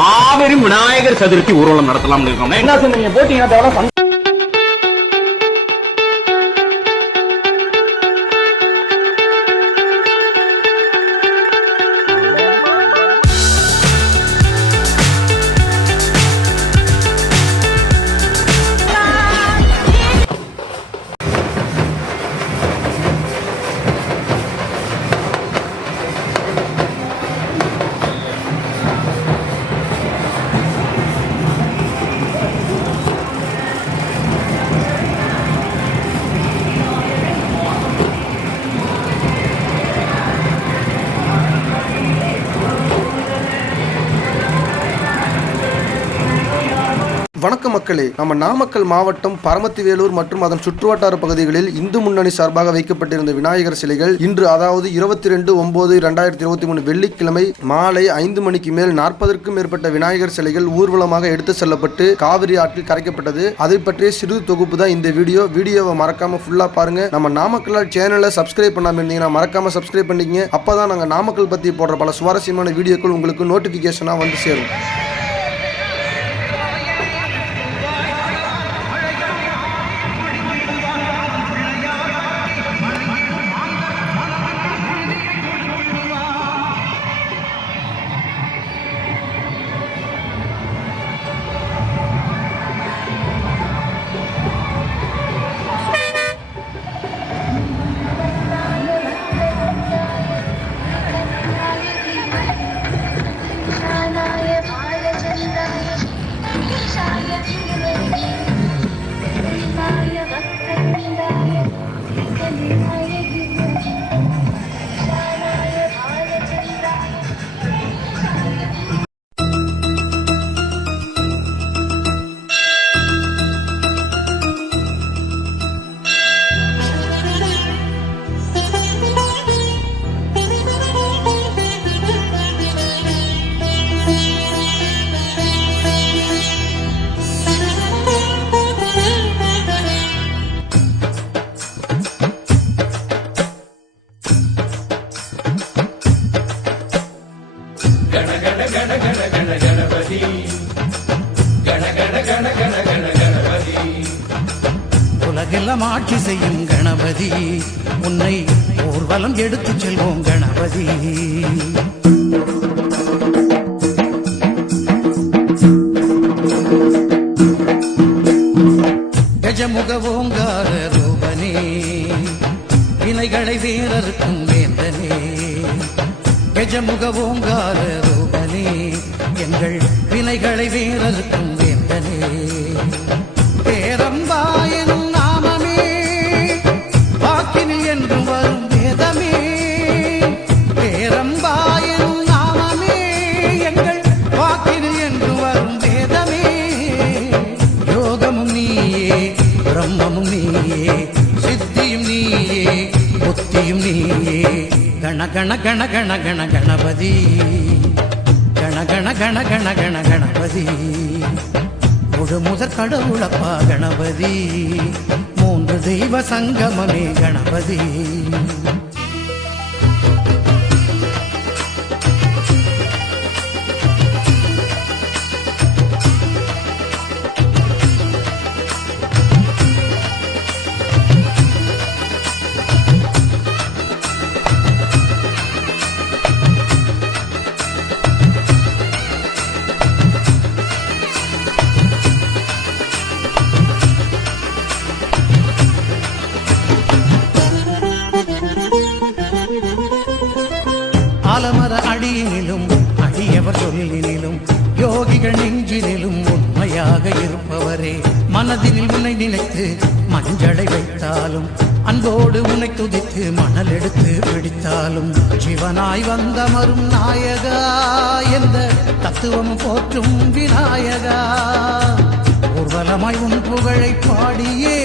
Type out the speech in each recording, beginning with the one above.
மாபெரும் விநாயகர் சதுர்த்தி ஊர்வலம் நடத்தலாம் இருக்கோம். என்ன சொன்னீங்க போட்டீங்கன்னா வணக்கம் மக்களே, நம்ம நாமக்கல் மாவட்டம் பரமத்திவேலூர் மற்றும் அதன் சுற்றுவட்டார பகுதிகளில் இந்து முன்னணி சார்பாக வைக்கப்பட்டிருந்த விநாயகர் சிலைகள் இன்று அதாவது 22/9/2023 வெள்ளிக்கிழமை மாலை 5 மணிக்கு மேல் 40க்கும் மேற்பட்ட விநாயகர் சிலைகள் ஊர்வலமாக எடுத்து செல்லப்பட்டு காவிரி ஆற்றில் கரைக்கப்பட்டது. அதை பற்றிய சிறு தொகுப்பு தான் இந்த வீடியோவை மறக்காம ஃபுல்லா பாருங்க. நம்ம நாமக்கல் சேனலை சப்ஸ்கிரைப் பண்ணாம இருந்தீங்கன்னா மறக்காம சப்ஸ்கிரைப் பண்ணிக்கங்க. அப்பதான் நாங்க நாமக்கல் பத்தி போடுற பல சுவாரஸ்யமான வீடியோக்கள் உங்களுக்கு நோட்டிபிகேஷனா வந்து சேரும். உலகெல்லாம் ஆட்சி செய்யும் கணபதி, உன்னை ஊர்வலம் எடுத்து செல்வோம் கணபதி. கஜமுக ஓங்கார ரூபனே, வினைகளை வேறறுக்கும் வேந்தனே. கஜமுக ஓங்கார ரூபனே, எங்கள் வினைகளை வேறறுக்கும் வேந்தனே. பேரம்பாயனும் நாமமே வாக்கினில் என்றும் வரும் வேதமே. பேரம்பாயனும் நாமமே எங்கள் வாக்கினில் என்றும் வரும் வேதமே. யோகமும் நீயே, பிரம்மமும் நீயே, சித்தியும் நீயே, புத்தியும் நீயே. கண கண கண கண கண கணபதி, கண கண கண கண கண கணபதி. முழு முதற் கடவுளப்பா கணபதி, 3 தெய்வ சங்கமமே கணபதி. ஆலமர அடியினிலும் அடியவர் சொல்லினிலும் யோகிகள் நெஞ்சினிலும் உண்மையாக இருப்பவரே. மனதினில் உன்னை நினைத்து மஞ்சளை வைத்தாலும், அன்போடு உன்னை துதித்து மணல் எடுத்து பிடித்தாலும், சிவனாய் வந்தமரும் நாயகா, எந்த தத்துவம் போற்றும் விநாயகா. ஊர்வலமாய் உன் புகழை பாடியே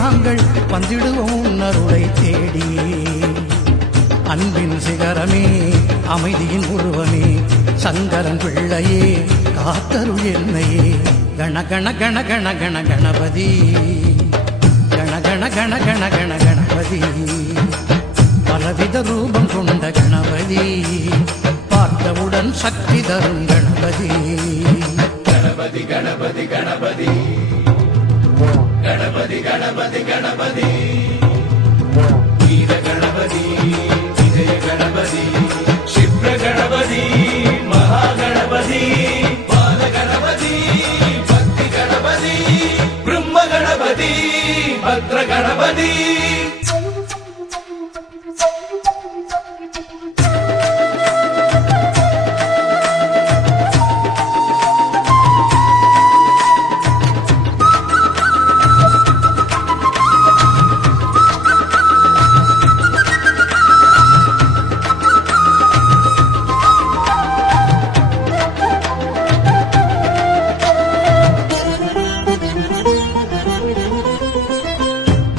நாங்கள் வந்திடுவோம் உன் அருளை தேடியே. அன்பின் சிகரமே, அமைதியின் உருவமே, சங்கரன் பிள்ளையே, காத்தருள் என்னையே. கண கண கண கண கண கணபதி, கண கண கண கண கண கணபதி. பலவித ரூபம் கொண்ட கணபதி, பார்த்தவுடன் தன் சக்தி தரும் கணபதி. கணபதி கணபதி கணபதி கணபதி கணபதி கணபதி வீர கணபதி விஜய கணபதி சிப்ர கணபதி மகா கணபதி பால கணபதி பக்தி கணபதி பிரம்ம கணபதி பத்ர கணபதி.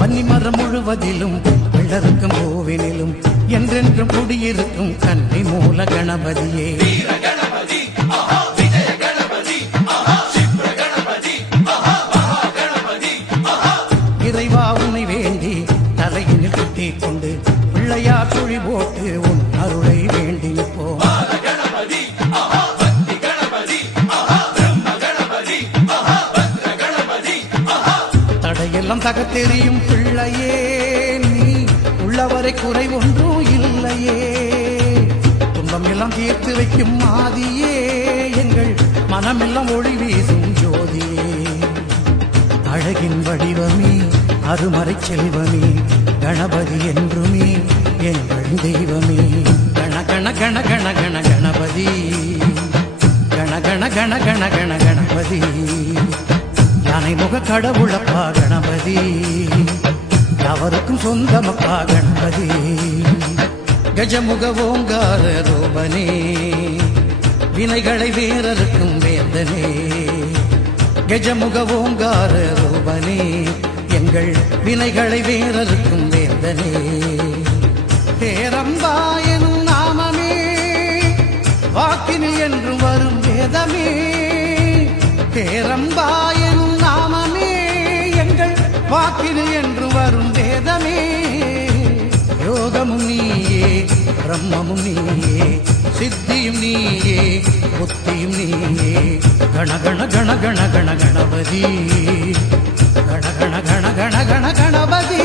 பன்னிமரம் முழுவதிலும் விளருக்கும் கோவிலிலும் என்றென்றும் குடியிருக்கும் கன்னி மூல கணபதியே. இறைவா உன்னை வேண்டி தலையினில் குத்திக் கொண்டு பிள்ளையார் சுழி போட்டு உன் அருளை வேண்டி நிற்போம். தடையெல்லாம் தகத்தெறியும் பிள்ளையே நீ உள்ளவரை குறை ஒன்றும் இல்லையே. துன்பம் எல்லாம் தீர்த்து வைக்கும் மாதியே எங்கள் மனமெல்லாம் ஒளி வீசும் ஜோதியே. அழகின் வடிவமே அருமறை செல்வமே கணபதி என்றுமே எங்கள் தெய்வமே. கண கண கண கண கண கணபதி கண கண கண கண கண கணபதி. யானை முக கடவுளப்பா கணபதி, யாவருக்கும் சொந்தமப்பா கணபதி. கஜமுக ஓங்கார ரூபனே வினைகளை வேறறுக்கும் வேந்தனே. கஜமுக ஓங்கார ரூபனே எங்கள் வினைகளை வேறறுக்கும் வேந்தனே. பேரம்பா எனும் நாமமே வாக்கினில் என்றும் வரும் வேதமே. பேரம்பா எனும் நாமமே எங்கள் வாக்கினில் என்று வரும் வேதமே. யோகமும் நீயே பிரம்மமும் நீயே சித்தியும் நீயே புத்தியும் நீயே. கண கண கண கண கண கணபதி கண கண கண கண கண கணபதி.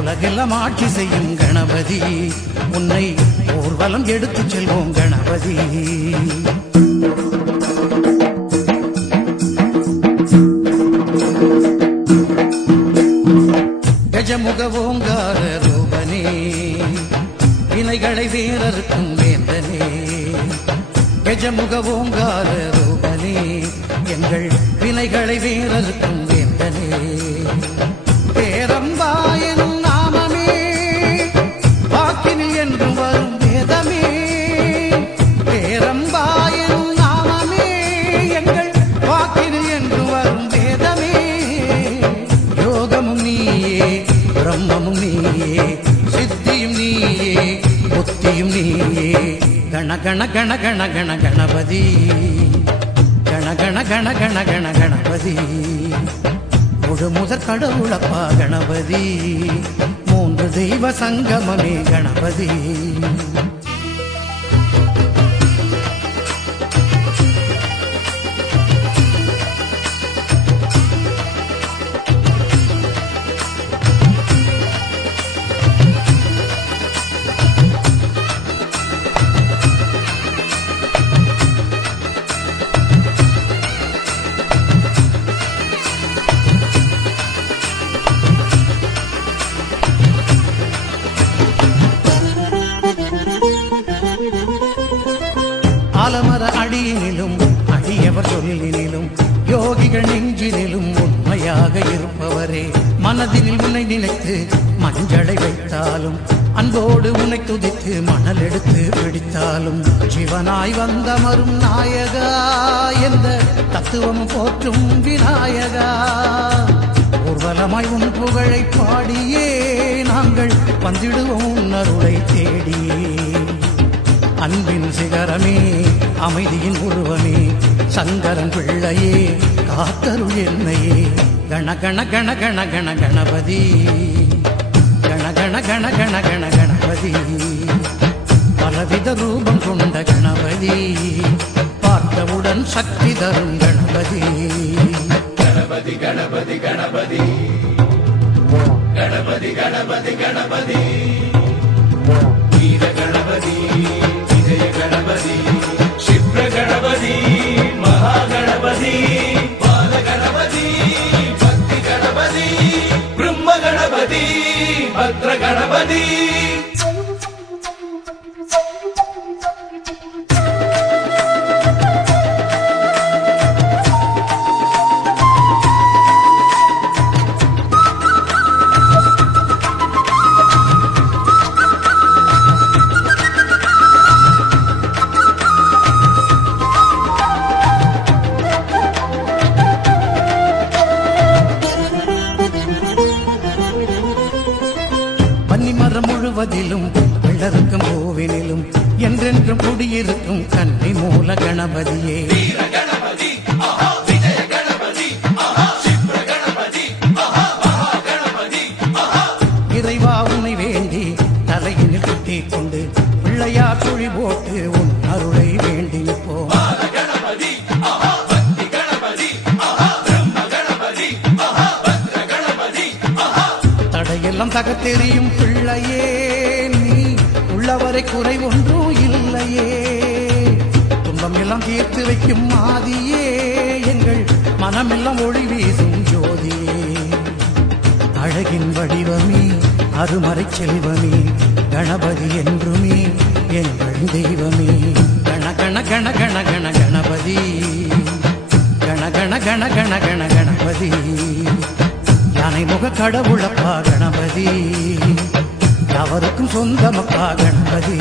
உலகெல்லாம் ஆட்சி செய்யும் கணபதி, உன்னை ஊர்வலம் எடுத்துச் செல்வோம் கணபதி. கஜமுக ஓங்கார ரூபனே வினைகளை வேறறுக்கும் வேந்தனே. கஜமுக ஓங்கார ரூபனே எங்கள் வினைகளை வேறறுக்கும் வேந்தனே. பேரம்பாயனும் நாமமே வாக்கினில் என்றும் வரும் வேதமே. பேரம்பாயனும் நாமமே எங்கள் வாக்கினில் என்றும் வரும் வேதமே. யோகமும் நீயே பிரம்மமும் நீயே சித்தியும் நீயே புத்தியும் நீயே. கண கண கண கண கண கணபதி கண கண கண கண கண கணபதி. முழு முதற் கடவுளப்பா கணபதி, மூன்று தெய்வ சங்கமமே கணபதி. துரோகிகள் நெஞ்சினிலும் உண்மையாக இருப்பவரே, மனதினில் உன்னை நினைத்து மஞ்சளை வைத்தாலும், அன்போடு உன்னை துதித்து மணல் எடுத்து பிடித்தாலும், சிவனாய் வந்தமரும் நாயகா, எந்த தத்துவம் போற்றும் விநாயகா, ஊர்வலமாய் உன் புகழை பாடியே நாங்கள் வந்திடுவோம் உன் அருளை தேடியே. அன்பின் சிகரமே, அமைதியின் உருவமே, சங்கரன் பிள்ளையே, காத்தருள் என்னையே. கண கண கண கண கண கணபதி, கண கண கண கண கண கணபதி, பலவித ரூபம் கொண்ட கணபதி, பார்த்தவுடன் சக்தி தரும் கணபதி. கணபதி கணபதி கணபதி கணபதி கணபதி கணபதி, வீர கணபதி, விஜய கணபதி, சிப்ர கணபதி, மகா கணபதி, பால கணபதி, பக்தி கணபதி, பிரம்ம கணபதி, பத்ர கணபதி. பன்னிமரம் முழுவதிலும் விளருக்கும் கோவிலிலும் என்றென்றும் குடியிருக்கும் கன்னி மூல கணபதியே. இறைவா உன்னை வேண்டி தலையினில் குட்டிக் கொண்டு பிள்ளையார் சுழி போட்டு உன் அருளை வேண்டி நிற்போம். தடையெல்லாம் தகத்தெறியும் பிள்ளையே, நீ உள்ளவரை குறை ஒன்றும் இல்லையே. துன்பம் எல்லாம் தீர்த்து வைக்கும் மாதியே, எங்கள் மனமெல்லாம் ஒளி வீசும் ஜோதியே. அழகின் வடிவமே, அருமறை செல்வமே, கணபதி என்றுமே எங்கள் தெய்வமே. கண கண கண கண கண கணபதி, கண கண கண கண கண கணபதி, யானை முக கடவுளப்பா கணபதி, யாவருக்கும் சொந்தமப்பா கணபதி.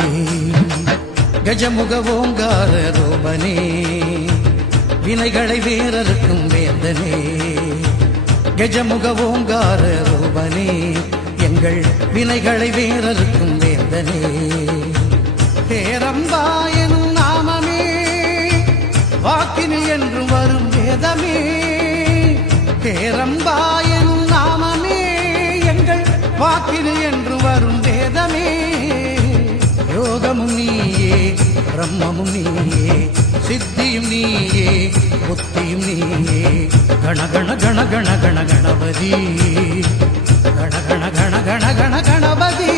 கஜமுக ஓங்கார ரூபனே, வினைகளை வேறறுக்கும் வேந்தனே. கஜமுக ஓங்கார ரூபனே, எங்கள் வினைகளை வேறறுக்கும் வேந்தனே. பேரம்பா எனும் நாமமே, வாக்கினில் என்றும் வரும் வேதமே. பேரம்பா எனும் நாமமே, எங்கள் வாக்கினில் என்று வரும் வேதமே. யோகமும் நீயே, பிரம்மமும் நீயே, சித்தியும் நீயே, புத்தியும் நீயே. கண கண கண கண கண கணபதி, கண கண கண கண கண கணபதி.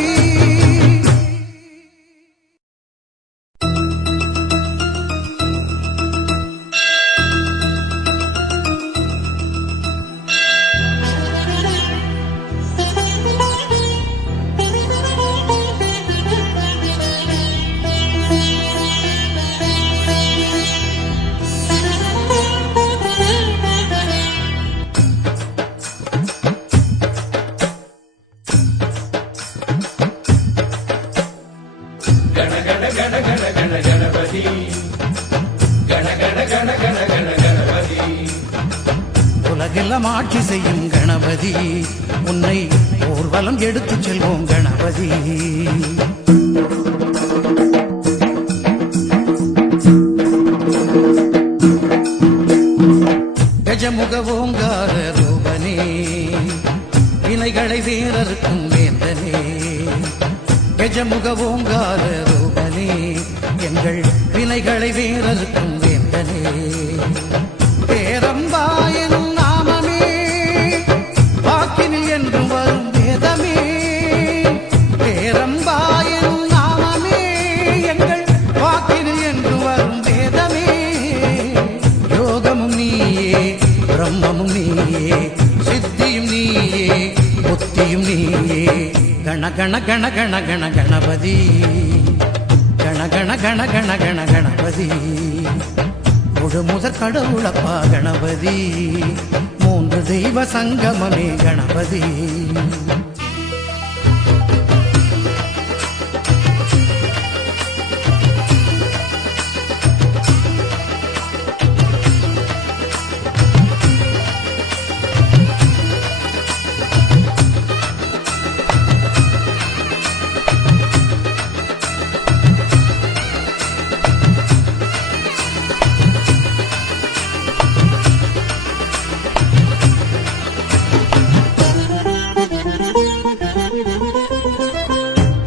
உலகெல்லாம் ஆட்சி செய்யும் கணபதி, உன்னை ஊர்வலம் எடுத்துச் செல்வோம் கணபதி. கஜமுக ஓங்கார ரூபனே, வினைகளை வேறறுக்கும் வேந்தனே. கஜமுக ஓங்கார ரூபனே, எங்கள் வினைகளை வேறறுக்கும் வேந்தனே. பேரம்பா எனும் நாமமே, வாக்கினில் என்றும் வரும் வேதமே. பேரம்பா எனும் நாமமே, எங்கள் வாக்கினில் என்றும் வரும் வேதமே. யோகமும் நீயே, பிரம்மமும் நீயே, சித்தியும் நீயே, புத்தியும் நீயே. கண கண கண கண கண கணபதி, கண கண கண கண கண கணபதி. முழு முதற் கடவுளப்பா கணபதி, மூன்று தெய்வ சங்கமமே கணபதி.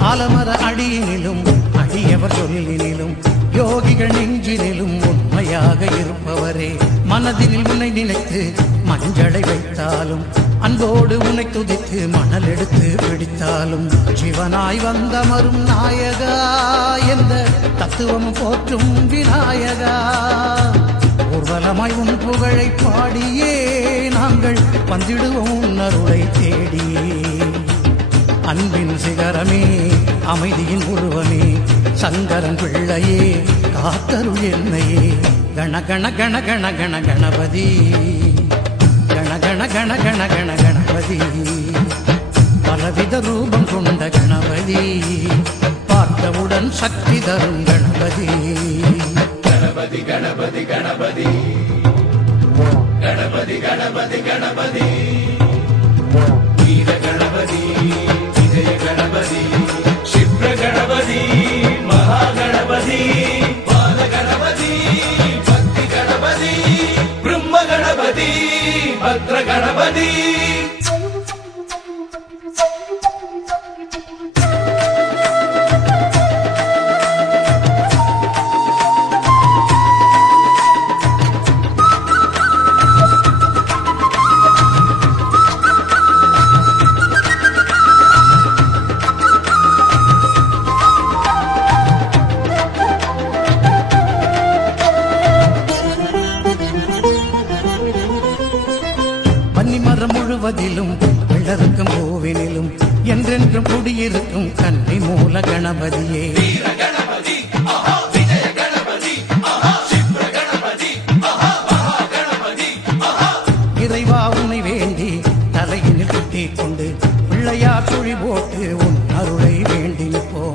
ஆலமர அடியினிலும் அடியவர் சொல்லினிலும் யோகிகள் நெஞ்சினிலும் உண்மையாக இருப்பவரே, மனதினில் உன்னை நினைத்து மஞ்சளை வைத்தாலும் அன்போடு உன்னை துதித்து மணல் எடுத்து பிடித்தாலும் சிவனாய் வந்தமரும் நாயகா, எந்த தத்துவம் போற்றும் விநாயகா. ஊர்வலமாய் உன் புகழை பாடியே நாங்கள் வந்திடுவோம் அருளை தேடியே. அன்பின் சிகரமே, அமைதியின் உருவமே, சங்கரன் பிள்ளையே, காத்தருள் என்னையே. கண கண கண கண கண கணபதி, கண கண கண கண கண கணபதி. பலவித ரூபம் கொண்ட கணபதி, பார்த்தவுடன் சக்தி தரும் கணபதி. கணபதி கணபதி கணபதி கணபதி கணபதி கணபதி வீர கணபதி, விஜய கணபதி, சிப்ர கணபதி, மகா கணபதி, பால கணபதி, பக்தி கணபதி, பிரம்ம கணபதி, பத்ர கணபதி. முழுவதிலும் விளருக்கும் பூவினிலும் என்றென்றும் குடியிருக்கும் கன்னி மூல கணபதியே. இறைவா உன்னை வேண்டி தலையினில் குட்டிக் கொண்டு பிள்ளையார் சுழி போட்டு உன் அருளை வேண்டி நிற்போம்.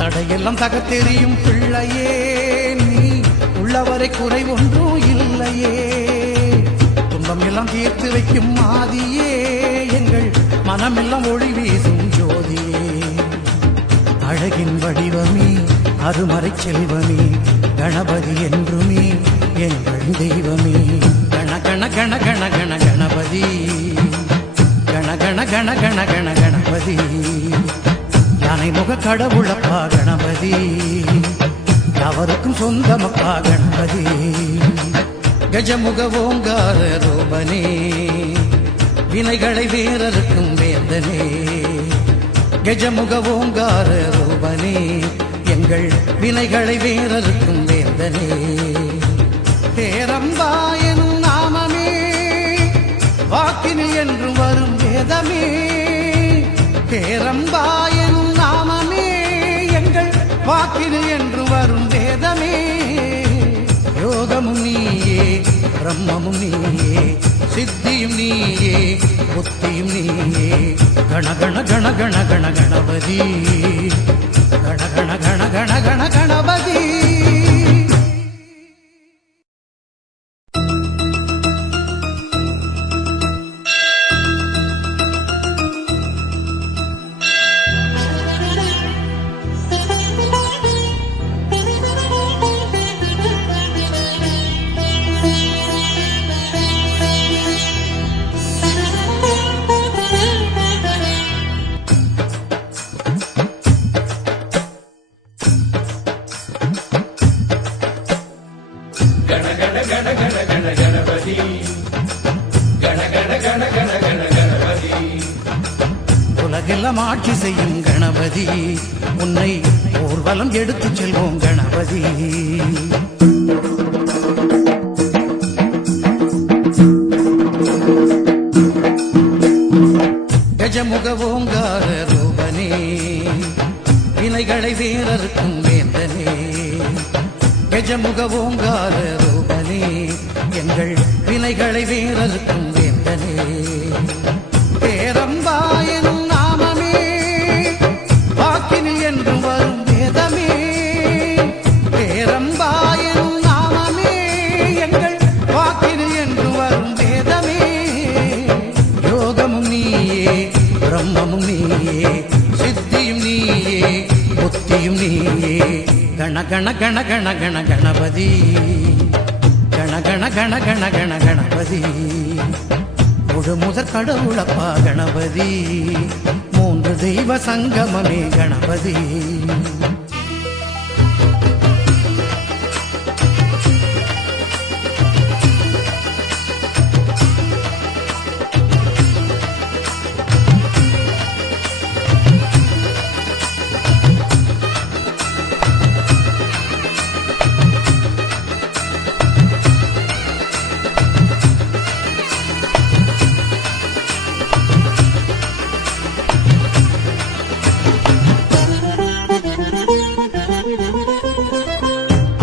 தடையெல்லாம் தகத்தெறியும் பிள்ளையே, நீ உள்ளவரை குறை ஒன்றும் இல்லையே. துன்பம் எல்லாம் தீர்த்து வைக்கும் மாதியே, எங்கள் மனமெல்லாம் ஒளி வீசும் ஜோதியே. அழகின் வடிவமே, அருமறை செல்வமே, கணபதி என்றுமே எங்கள் தெய்வமே. கண கண கண கண கண கணபதி, கண கண கண கண கண கணபதி. யானை முக கடவுளப்பா கணபதி, அவருக்கும் சொந்தமப்பா கணபதி. கஜமுக ஓங்கார ரூபனே, வினைகளை வேறறுக்கும் வேந்தனே. கஜமுக ஓங்கார ரூபனே, எங்கள் வினைகளை வேறறுக்கும் வேந்தனே. பேரம்பா எனும் நாமமே, வாக்கினில் என்று வரும் வேதமே. பேரம்பா எனும் நாமமே, எங்கள் வாக்கினில் என்று வரும் வேதமே. யோகமும் நீயே, பிரம்மமும் நீயே, சித்தியும் நீயே, புத்தியும் நீயே. கண கண கண கண கண கணபதி, கண கண கண கண கண கணபதி. உலகெல்லாம் ஆட்சி செய்யும் கணபதி, உன்னை ஊர்வலம் எடுத்துச் செல்வோம் கணபதி. கஜமுக ஓங்கார ரூபனே, உருவமே வினைகளை வேறறுக்கும் வேந்தனே கஜமுக ஓங்கார ரூபனே எங்கள் வினைகளை வேறறுக்கும் வேந்தனே பேரம்பாயனும் நாமமே வாக்கினில் என்றும் வரும் வேதமே பேரம்பாயனும் நாமமே எங்கள் வாக்கினில் என்றும் வரும் வேதமே யோகமும் நீயே பிரம்மமும் நீயே சித்தியும் நீயே புத்தியும் நீயே கண கண கண கண கண கணபதி கண கண கண கண கண கணபதி முழு முதற் கடவுளப்பா கணபதி மூன்று தெய்வ சங்கமமே கணபதி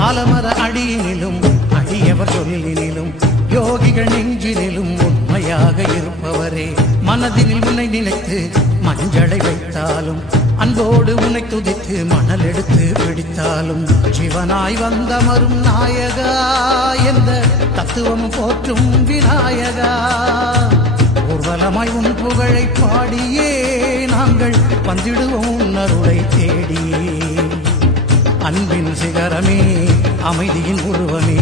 ஆலமர அடியினிலும் அடியவர் சொல்லினிலும் யோகிகள் நெஞ்சினிலும் உண்மையாக இருப்பவரே மனதினில் உன்னை நினைத்து மஞ்சளை வைத்தாலும் அன்போடு உன்னை துதித்து மணல் எடுத்து பிடித்தாலும் சிவனாய் வந்தமரும் நாயகா என்ற தத்துவம் போற்றும் விநாயகா ஊர்வலமாய் உன் புகழை பாடியே நாங்கள் வந்திடுவோம் உன் அருளை தேடியே அன்பின் சிகரமே அமைதியின் உருவமே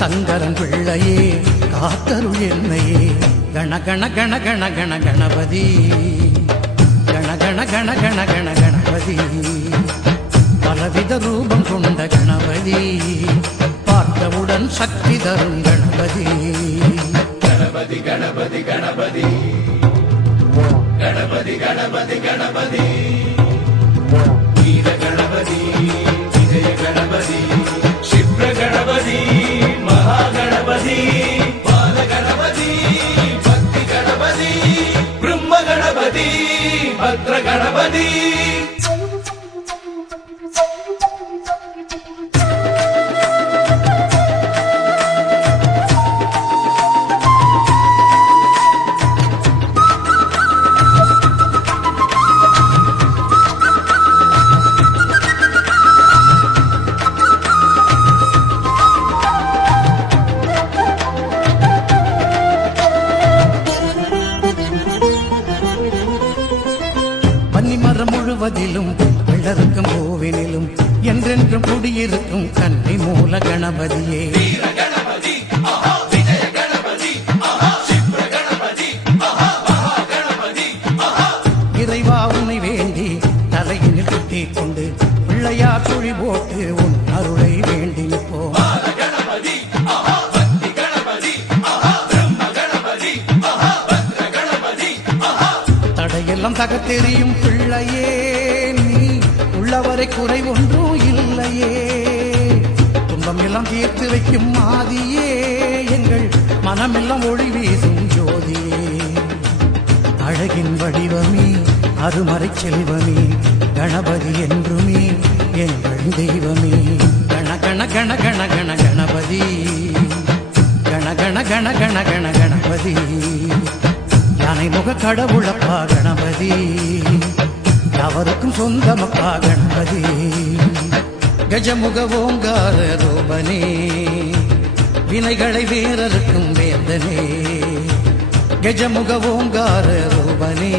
சங்கரன் பிள்ளையே காத்தருள் என்னையே கண கண கண கண கண கணபதி கண கண கண கண கண கணபதி பலவித ரூபம் கொண்ட கணபதி பார்த்தவுடன் சக்தி தரும் கணபதி கணபதி கணபதி கணபதி கணபதி கணபதி கணபதி வீர கணபதி விஜய கணபதி சிப்ர கணபதி மகாகணபதி பால கணபதி பக்தி கணபதி பிரம்ம கணபதி பத்ர கணபதி பன்னிமரம் முழுவதிலும் விளருக்கும் பூவினிலும் என்றென்றும் குடியிருக்கும் கன்னி மூல கணபதியே இறைவா உன்னை வேண்டி தலையினில் குட்டிக் கொண்டு பிள்ளையார் சுழி போட்டு உன் அருளை வேண்டி நிற்போம் தடையெல்லாம் தகத்தெறியும் பிள்ளையே நீ உள்ளவரை குறை ஒன்றும் இல்லையே துன்பம் எல்லாம் தீர்த்து வைக்கும் மாதியே எங்கள் மனமெல்லாம் ஒளி வீசும் ஜோதியே அழகின் வடிவமே அருமறை செல்வமே கணபதி என்றுமே எங்கள் தெய்வமே கண கண கண கண கண கணபதி கண கண கண கண கண கணபதி யானை முக கடவுளப்பா கணபதி யாவருக்கும் சொந்தமப்பா கணபதி கஜமுக ஓங்கார ரூபனே வினைகளை வேறறுக்கும் வேந்தனே கஜமுக ஓங்கார ரூபனே